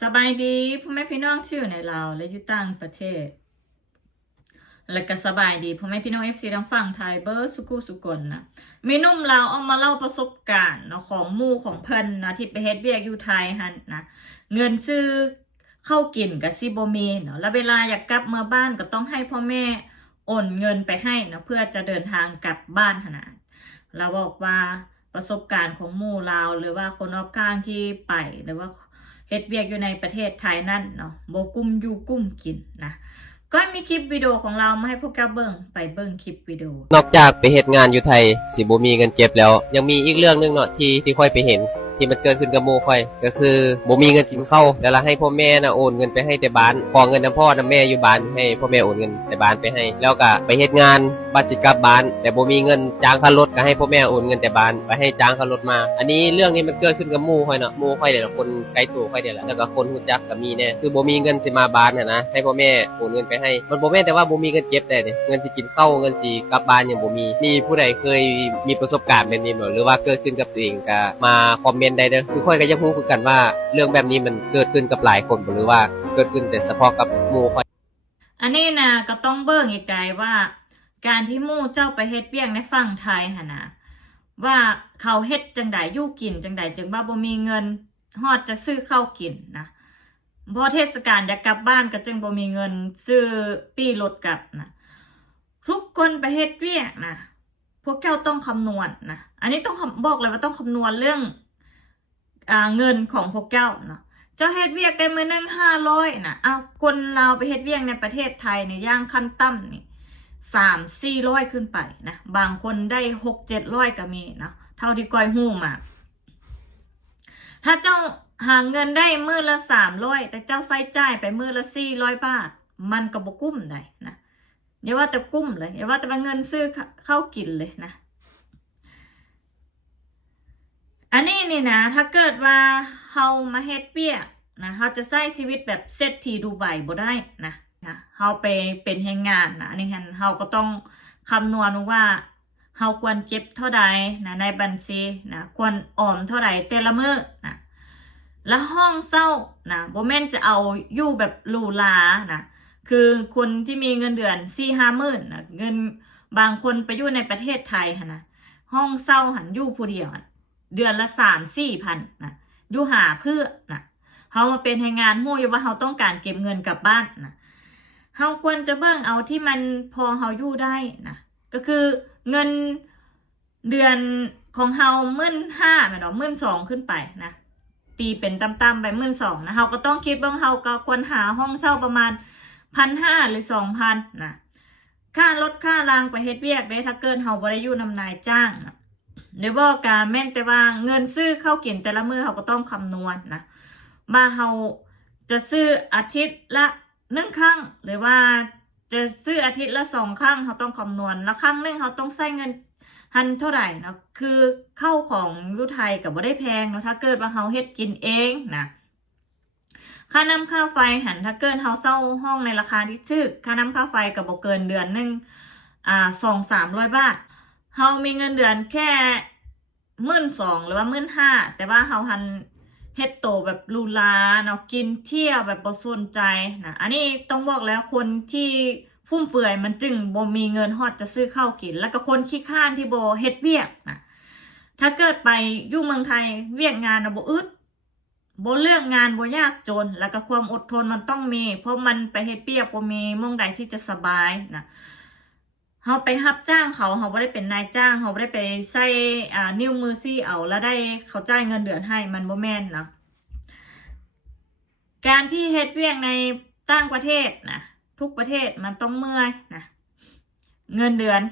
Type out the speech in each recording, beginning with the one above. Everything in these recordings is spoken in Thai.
สบายดีพ่อแม่พี่น้องที่อยู่ในลาวและอยู่ต่างประเทศ และก็สบายดีพ่อแม่พี่น้องเอฟซีทางฝั่งไทยเบอร์สุกุสุกลนะมีนุ่มลาวเอามาเล่าประสบการณ์เนาะของมู่ของเพิ่นนะที่ไปเฮ็ดเวียกอยู่ไทยหันนะเงินซื้อเข้ากินกับซิโบมีเนาะแล้วเวลาอยากกลับเมื่อบ้านก็ต้องให้พ่อแม่โอนเงินไปให้เนาะเพื่อจะเดินทางกลับบ้านขนาดเราบอกว่าประสบการณ์ของมู่ลาวหรือว่าคนรอบข้างที่ไปหรือว่า เฮ็ดเวียกอยู่ในประเทศไทยนั่นเนาะโบกุ้มอยู่กุ้มกินนะก็มีคลิปวิดีโอของเรามาให้พวกแกเบิ่งไปเบิ่งคลิปวิดีโอนอกจากไปเฮ็ดงานอยู่ไทย สิบ่มีเงินเก็บแล้ว ยังมีอีกเรื่องหนึงเนาะที่ที่ค่อยไปเห็น ที่มันเกิดขึ้นกับหมู่ค่อย ก็คือบ่มีเงินกินข้าวแล้วละให้พ่อแม่น่ะโอนเงินไปให้แต่บ้านขอเงินนํพ่อนํแม่อยู่บ้านให้พ่อแม่โอนเงินแต่บ้านไปให้ แล้วก็ไปเฮ็ดงานบัดสิกลับบ้าน แต่บ่มีเงินจ้างค่ารถก็ให้พ่อแม่โอนเงินแต่บ้านไปให้จ้างค่ารถมา อันนี้เรื่องนี้มันเกิดขึ้นกับหมู่ค่อยเนาะหมู่ค่อยเนี่ยคนใกล้ตัวค่อยเนี่ยแหละแล้วก็คนรู้จักก็มีแน่คือบ่มีเงินสิมาบ้านนะนะให้พ่อแม่โอนเงินไปให้มันบ่แม่แต่ว่าบ่มีเงินเก็บแต่เนี่ยเงินสิกินข้าวเงินสิกลับบ้านยังบ่มีมีผู้ใดเคยมีประสบการณ์แบบนี้บ่หรือว่าเกิดขึ้นกับตัวเองก็มาคอมเมนต์ได้เด้อคือค่อยก็ยังรู้คือกันว่า เรื่องแบบนี้มันเกิดขึ้นกับหลายคนหรือว่าเกิดขึ้นแต่เฉพาะกับหมู่ค่อยอันนี้นะก็ต้องเบิ่งอีกไกลว่า การที่หมู่เจ้าไปเฮ็ดเวียกในฝั่งไทยหั่นนะว่าเขาเฮ็ดจังใดอยู่กินจังใดจึงว่าบ่มีเงินฮอดจะซื้อข้าวกินนะพอเทศกาลอยากกลับบ้านก็จึงบ่มีเงินซื้อปี้รถกลับนะทุกคนไปเฮ็ดเวียกนะพวกแก้วต้องคำนวณนะอันนี้ต้องบอกเลยว่าต้องคำนวณเรื่อง เงินของพวกแก้วเนาะเจ้าเฮ็ดเวียกได้มือหนึ่งห้าร้อยนะเอาคนเราวไปเฮ็ดเวียกในประเทศไทยเนี่ยย่างขั้นต่ำนี่สามสี่ร้อยขึ้นไปนะบางคนได้หกเจ็ดร้อยก็มีเนาะเท่าที่ก้อยหู้มาถ้าเจ้าหาเงินได้มือละสามร้อยแต่เจ้าใช้จ่ายไปมือละสี่ร้อยบาท มันก็บกุ้มได้นะอย่าว่าแต่กุ้มเลยอย่าว่าแต่ว่าเงินซื้อเข้าวกินเลยนะ อันนี้นี่นะ ถ้าเกิดว่าเฮามาเฮ็ดเวียกนะเฮาจะใช้ชีวิตแบบเศรษฐีดูไบบ่ได้นะนะเฮาไปเป็นแรงงานนะอันนี้เฮาก็ต้องคำนวณว่าเฮาควรเก็บเท่าใดนะในบัญชีนะควรออมเท่าใดแต่ละมื้อนะแล้วห้องเศร้านะบ่แม่นจะเอาอยู่แบบหรูหรานะคือคนที่มีเงินเดือน4-5หมื่นนะเงินบางคนไปอยู่ในประเทศไทยหนะห้องเศร้าหันอยู่ผู้เดียวอะ เดือนละสามสี่พันนะอยู่หาเพื่อนะเขามาเป็นให้งานหู้อยู่ว่าเขาต้องการเก็บเงินกลับบ้านนะเขาควรจะเบิ่งเอาที่มันพอเขาอยู่ได้นะก็คือเงินเดือนของเขาหมื่นห้าแม่นบ่หมื่นสองขึ้นไปนะตีเป็นต่ำๆไปหมื่นสองนะเขาก็ต้องคิดบิ่งเขาก็ควรหาห้องเช่าประมาณพันห้าหรือสองพันนะค่ารถค่ารางไปเฮ็ดเวียกได้ถ้าเกินเขาบ่ได้อยู่นำนายจ้างนะ เดี๋ยวบอกกาแม่นแต่ว่าเงินซื้อเข้ากินแต่ละมือเขาก็ต้องคำนวณนะมาเขาจะซื้ออาทิตย์ละหนึ่งครั้งหรือว่าจะซื้ออาทิตย์ละสองครั้งเขาต้องคำนวณแล้วครั้งหนึ่งเขาต้องใช้เงินหันเท่าไหร่เนาะคือเข้าของยุไทยกับบ่ได้แพงเนาะถ้าเกิดว่าเขาเฮ็ดกินเองนะค่าน้ำค่าไฟหันถ้าเกินเขาเช่าห้องในราคาที่ชื่อค่าน้ำค่าไฟกับบ่เกินเดือนหนึ่งอ่าสองสามร้อยบาท เฮามีเงินเดือนแค่หมื่นสองหรือว่าหมื่นห้าแต่ว่าเฮาหันเฮ็ดโตแบบหรูหราเนาะกินเที่ยวแบบบ่สนใจนะอันนี้ต้องบอกแล้วคนที่ฟุ่มเฟือยมันจึงบ่มีเงินฮอดจะซื้อข้าวกิน แล้วก็คนขี้ข้านที่บ่เฮ็ดเวียกนะถ้าเกิดไปอยู่เมืองไทยเวียกงานนะบ่อึดบ่เลือกงานบ่ยากจน แล้วก็ความอดทนมันต้องมี เพราะมันไปเฮ็ดเวียกบ่มีมองใดที่จะสบายนะ เขาไปรับจ้างเขาเขาไม่ได้เป็นนายจ้างเขาไม่ได้ไปใส่อ่านิ้วมือซี่เอาแล้วได้เขาจ่ายเงินเดือนให้มันบ่แม่นนะการที่เฮ็ดเวียกในต่างประเทศนะทุกประเทศมันต้องเมื่อยนะเงินเดือน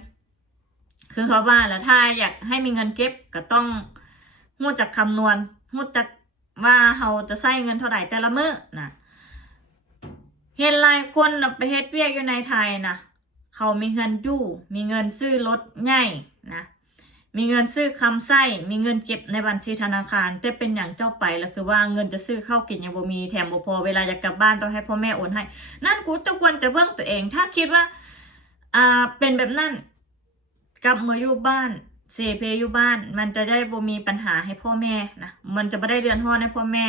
คือเขาว่าแล้วถ้าอยากให้มีเงินเก็บก็ต้องหู้จักคำนวณหู้จักว่าเขาจะใช้เงินเท่าไหร่แต่ละมื้อนะเห็นหลายคนน่ะไปเฮ็ดเวียกอยู่ในไทยนะ เขามีเงินยู่มีเงินซื้อรถใหญ่นะมีเงินซื้อคำไส้มีเงินเก็บในบัญชีธนาคาร แต่เป็นอย่างเจ้าไปแล้วคือว่าเงินจะซื้อข้าวกินยังบ่มีแถมบ่พอเวลาจะกลับบ้านต้องให้พ่อแม่โอนให้ นั่นกูจะควรจะเบิ่งตัวเอง ถ้าคิดว่าอ่าเป็นแบบนั้นกลับมาอยู่บ้านเสเพอยู่บ้าน มันจะได้บ่มีปัญหาให้พ่อแม่นะมันจะไม่ได้เดือนห้อนให้พ่อแม่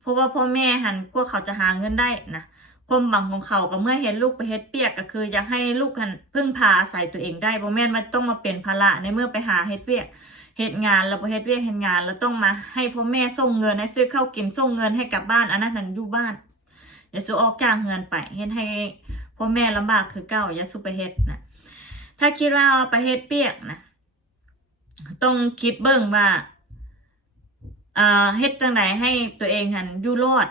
เพราะว่าพ่อแม่หันกว่าเขาจะหาเงินได้นะ ความหวังของเขาก็เมื่อเห็นลูกไปเฮ็ดเปียกก็คืออยากให้ลูกหันพึ่งพาอาศัยตัวเองได้บ่แม่นมันต้องมาเป็นภาระในเมื่อไปหาเฮ็ดเปียกเฮ็ดงานแล้วบ่เฮ็ดเวียกเฮ็ดงานแล้วต้องมาให้พ่อแม่ส่งเงินให้ซื้อข้าวกินส่งเงินให้กลับบ้านอันนั้นนั่นอยู่บ้านอย่าสู้ออกจ้างเงินไปเฮ็ดให้พ่อแม่ลำบากคือเก่าอย่าสู้ไปเฮ็ดนะถ้าคิดว่าไปเฮ็ดเปียกนะต้องคิดเบิ่งว่าอ่าเฮ็ดจังไดให้ตัวเองหันอยู่รอด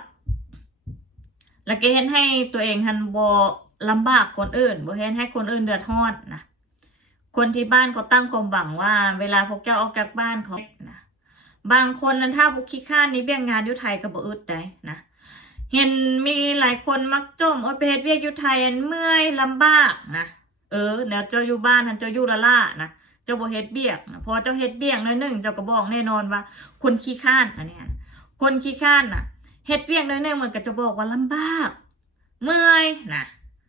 แล้วก็เฮ็ดให้ตัวเองหันบ่ลำบากคนอื่นบ่เฮ็ดให้คนอื่นเดือดร้อนนะคนที่บ้านเขาตั้งความหวังว่า เวลาพวกเจ้าออกจากบ้านเขานะบางคนนั้นถ้าบุกขี้ข้านนี้เบี้ยงงานยูไทยก็บ่อึดได้นะเห็นมีหลายคนมักจมโอ้ยไปเฮ็ดเวียกอยู่ไทยอันเมื่อยลำบากนะเออเดี๋ยวเจ้าอยู่บ้านหันเจ้าอยู่ละล่านะเจ้าบ่เฮ็ดเบียกนะพอเจ้าเฮ็ดเบียกน้อยหนึ่งเจ้าก็บอกแน่นอนว่า คนขี้ข้านอันเนี้ยคนขี้ข้านน่ะ เฮ็ดเบียกน้อยหนึงมันก็จะบอกว่าลำบาก เมื่อยนะ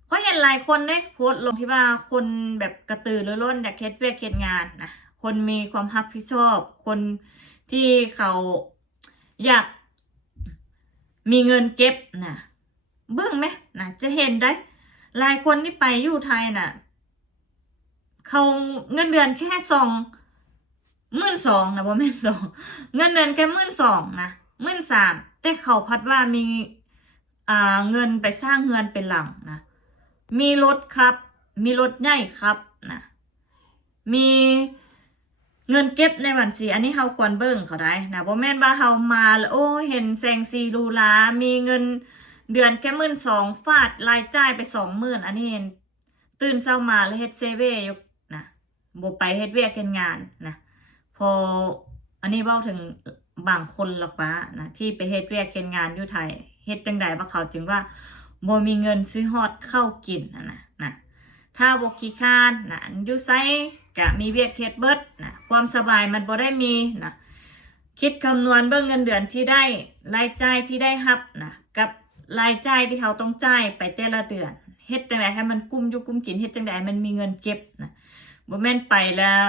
เขาเห็นหลายคนเด้โพสต์ลงที่ว่าคนแบบกระตือรือร้นอยากเฮ็ดเวียกเฮ็ดงานนะคนมีความรับผิดชอบ คนที่เขาอยากมีเงินเก็บนะเบิ่งไหมนะจะเห็นได้หลายคนที่ไปอยู่ไทยน่ะเขาเงินเดือนแค่สองหมื่นสองนะบ่แม่นสองเงินเดือนแค่หมื่นสองนะหมื่นสาม แต่เขาพัดว่ามีอ่าเงินไปสร้างเงินเป็นหลังนะ มีรถครับ มีรถใหญ่ครับนะ มีเงินเก็บในบัญชีอันนี้เฮาควรเบิ่งเขาได้นะบ่แม่นว่าเฮามาแล้วโอ้เห็นแซงซีรูลา มีเงินเดือนแค่หมื่นสองฟาดรายจ่ายไปสองหมื่นอันนี้เห็นตื่นเช้ามาแล้วเฮ็ดเซเว่อยู่นะบ่ไปเฮ็ดเวียกเฮ็ดงานนะพออันนี้เว้าถึง บางคนหรอกว่านะที่ไปเฮ็ดเวียกเฮ็ดงานอยู่ไทยเฮ็ดจังใดว่าเขาจึงว่าบ่มีเงินซื้อฮอดข้ากินนะนะนะถ้าบกขี้คานนะอยู่ไซกะมีเวียกเฮ็ดเบิดนะความสบายมันบ่ได้มีนะคิดคำนวณเบิ่งเงินเดือนที่ได้รายจ่ายที่ได้รับนะกับรายจ่ายที่เขาต้องจ่ายไปแต่ละเดือนเฮ็ดจังไดให้มันกุ้มอยู่กุ้มกินเฮ็ดจังไดมันมีเงินเก็บนะบ่แม่นไปแล้ว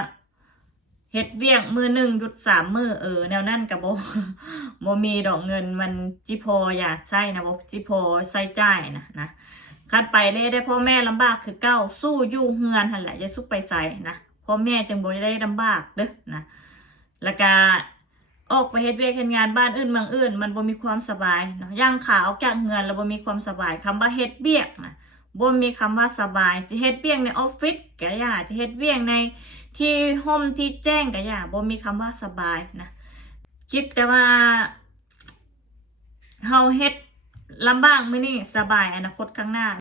เฮ็ดเวียกมือหนึ่งหยุดสามมือเออแนวนั้นก็บ่บ่มีดอกเงินมันจิพออยากใช้นะบจิพอใช้จ่ายนะนะคัดไปเลยได้พ่อแม่ลำบากคือเก้าสู้อยู่เฮือนหั่นแหละอย่าสู้ไปใส่นะพ่อแม่จึงบ่ได้ลำบากเด้อนะแล้วก็ออกไปเฮ็ดเวียกเฮ็ดงานบ้านอื่นเมืองอื่น มันบ่มีความสบายเนาะย่างขาออกจากเฮือนแล้วบ่มีความสบายคำว่าเฮ็ดเวียกนะบ่มีคำว่าสบายจะเฮ็ดเวียกในออฟฟิศก็อย่าจะเฮ็ดเวียกใน ที่ห่มที่แจ้งกันอย่าบ่มีคำว่าสบายนะคิดแต่ว่าเฮาเฮ็ดลำบากมื้อนี้สบายอนาคตข้างหน้า